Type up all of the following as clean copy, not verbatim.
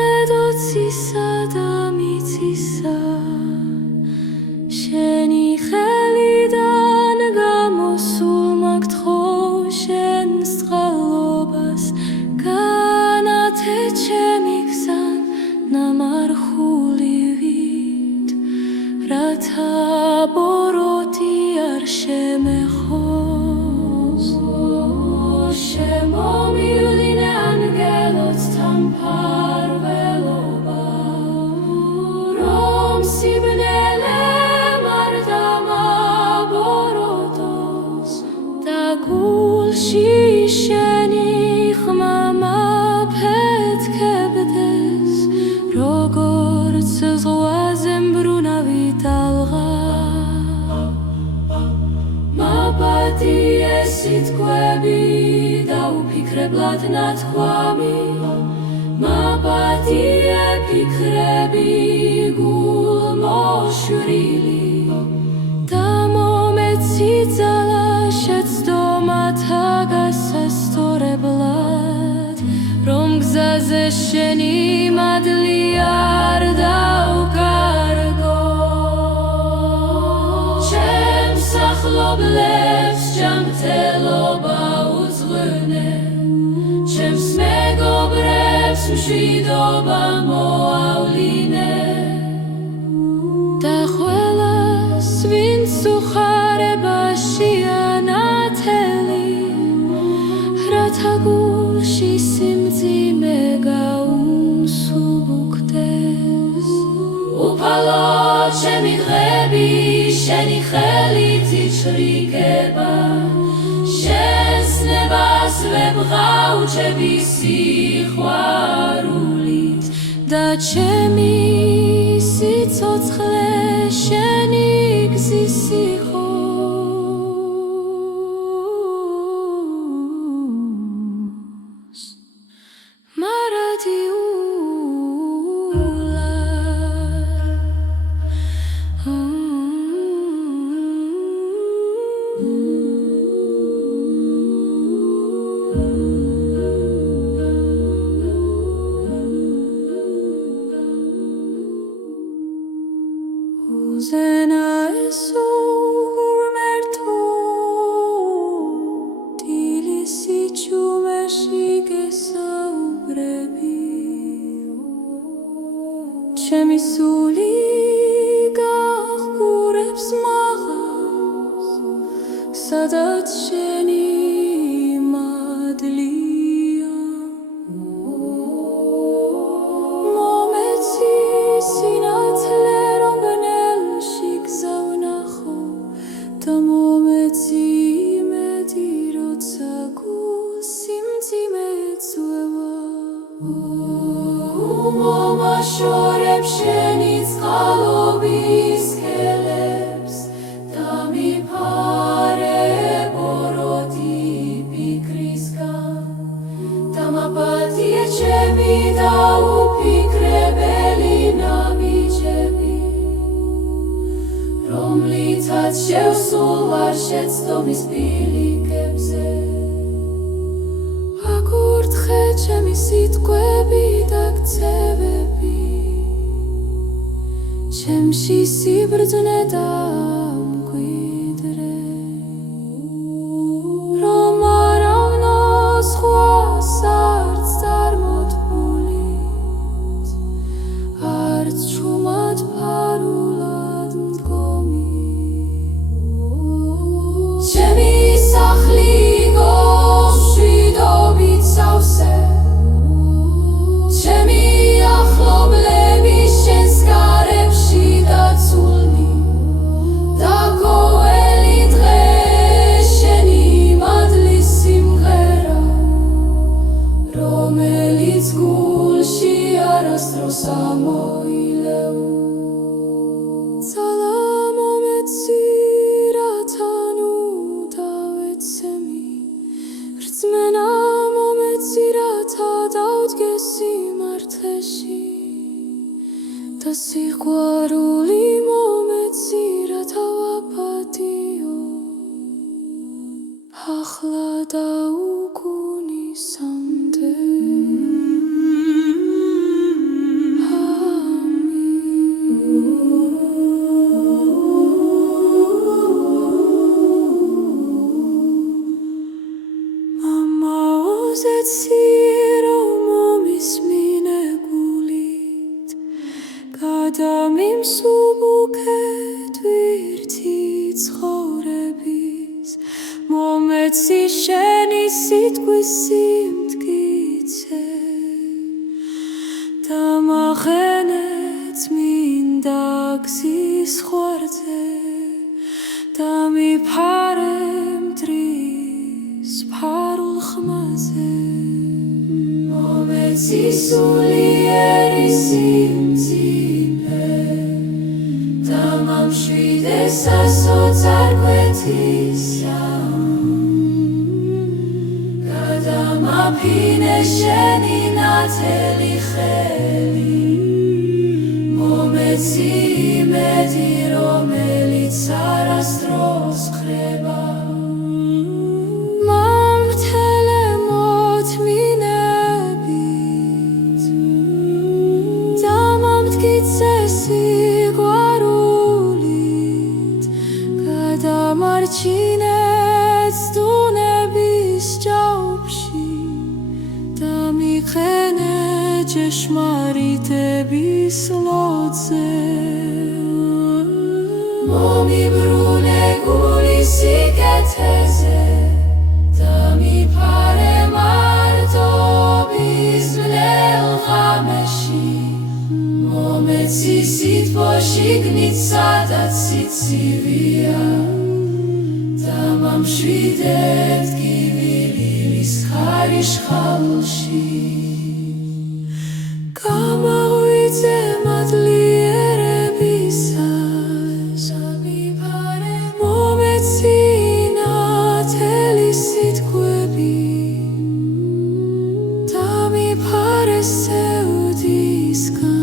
შემოქმედოცისა და მიწისა შენი ხელიდან გამოსულ მაგთხო შენს წყალობას განათე ჩემი გზან ნამარხულივით რათა ბოროტი არ შემეხოს შემომივლინე ანგელოცთან ფარველობა რომ სიბნელემ არ დამაბოროტოს და გულში შენი ხმა ფეთქებდეს როგორც ზღვაზე მბრუნავი ტალღა მაპატიე სიტყვები დაუფიქრებლად ნათქვამი მაპატიე ფიქრები გულმოშვრილი და მომეცი ძალა შეცდომათა გასასწორებლად რომ გზაზე შენი მადლი არ დავკარგო ჩემს ახლობლებს ჯანმრთელობა უძღვვნე ჩემს მეგობრებს მშვიდობა მოავლინე და ყველას ვინც უხარებაშია ნათელი რათა გულში სიმძიმე გაუსუბუქდეს უფალო ჩემი დღები შენი ხელით იჩრიგება შენს ნებას ვებღავ-ჩები სიყვარულით და ჩემი სიცოცხლე შენი გზის იყოს უზენა ესო ღურმერთო თბილისი ჩუმეში გესაუბრები ჩემი სული გახურებს მაღალს სადაც შენი მადლია მომეცი სინათლე და მომეცი იმედი როცა გულს სიმძიმე ეწვევა მომაშორებ შენი წყალობის ხელებს და მიფარე ბოროტი ფიქრისგან და მაპატიე ჩემი დაუფიქრებელი ნაბიჯები რომლითაც შევსულ ვარ შეცდომის ბილიკებზე აკურთხე ჩემი სიტყვები და ქცევები ჩემში სიბრძნე და მკვიდრე რომ არ ავნოს სხვას არც წარმოთქმულით არც ჩუმად ფარულად ჩემი სახლი გოს მშვიდობით სავსე ჩემი ახლობლები შენს გარებში დაცულნი და ყოველი დღე შენი მადლის სიმღერა რომელიც გულში არასდროს ამოილევ რწმენა მომეცი რათა დავდგე სიმართლეში სიყვარული მომეცირა თავაპატიო ახლა დაუგუნისამდე გადამიმსუბუქეთ ვირთი ცხოვრების მომეცი შენი სიტყვის სიმტკიცე დამახენეთ მინდა გზის ხვარზე დამიფარე მტრის ფარულ ხმაზე მომეცი სულიერი სიმწიფე დამამშვიდე სასოწარკვეთისა გადამაფინე შენი ნათელი ხელი მომეცი იმედი რომელიც არასდროს ხრება სიყვარულით გადამარჩინეთ სტუნების ჭაობში დამიყენე ჭეშმარიტების ლოცზე მომიბრუნე გულის სიკეთეზე დამიფარე მარტობის ბნელ ღამეში მომეცი სითბოში გნით სადაც სიცივია დამამშვიდეთ გივილილის ხარიშხალში გამაღვიძე მადლიერებისას მომეცი ნათელი სიტყვები დამიფარე სევდისგან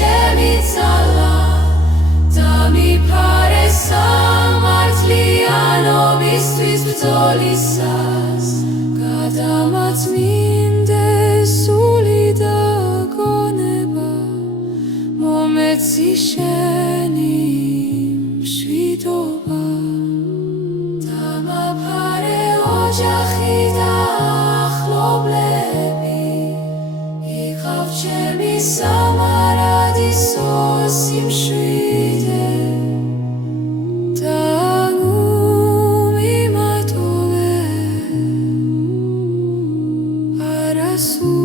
ჩემი ძალა დამიფარე სამართლიანობისთვის ბრძოლისას გადამაწმინდე სული და გონება მომეცი შენი მშვიდობა დამაფარე ოჯახი და ახლობლები იყავ ჩემი სიმშვიდე დაგუმიმატოვე არასუდეს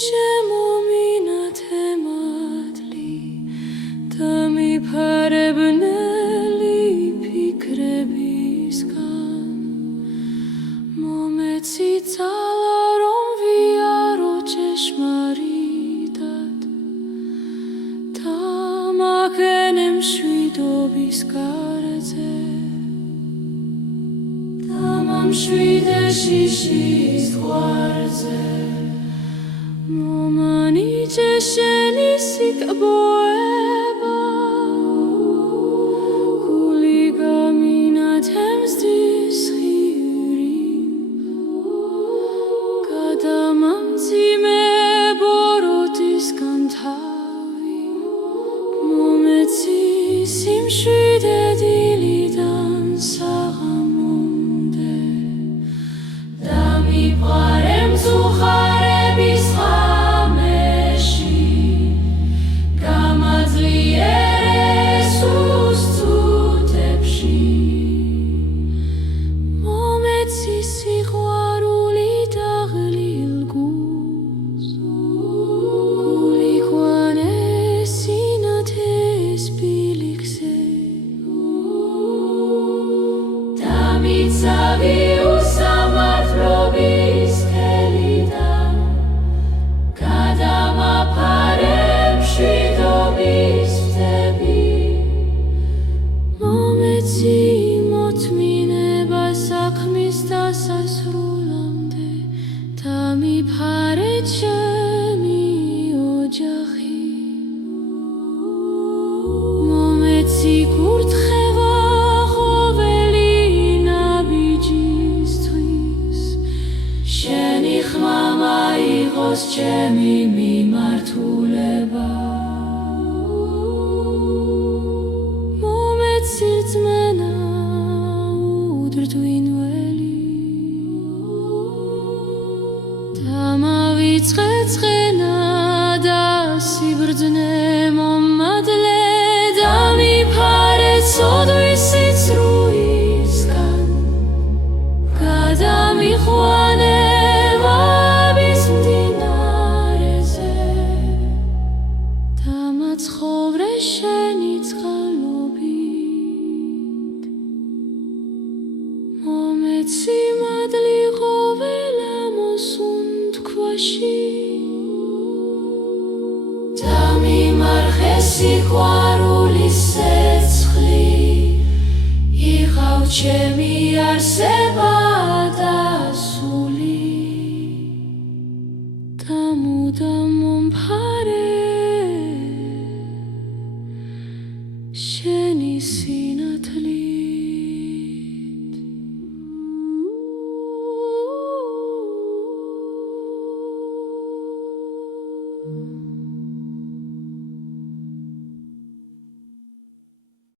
შემომინათე მადლი დამიფარე ბნელი ფიქრებისგან მომეცი ძალა რომ ვიარო ჭეშმარიტად დამაგენე მშვიდობის კარზე დამამშვიდე შიშის ხვარზე მომანიჭე შენი სიკბოება გული გამინათე მზდის ხირი გადამამძიმე ბოროტისგან თავი მომეცი სიმშვიდე დილიდან საღამომდე დამიფარე მწუხარების ღამეში იყოს ჩემი მიმართულება მომეცირწმენა უდრდვინველი დამავიწყე ცხენა და სიბრძნე მომადლე დამიფარე ცოდვის სიცრუისგან გადამიყვანე ვაბის მდინარეზე დამაცხოვრე შენი წყალობით მომეცი მადლი ყოველა მოსუნთქვაში დამიმარხე სიყვარულის ცეცხლი იყავ ჩემი არსება და სული და მუდამ მომფარე შენი სინათლით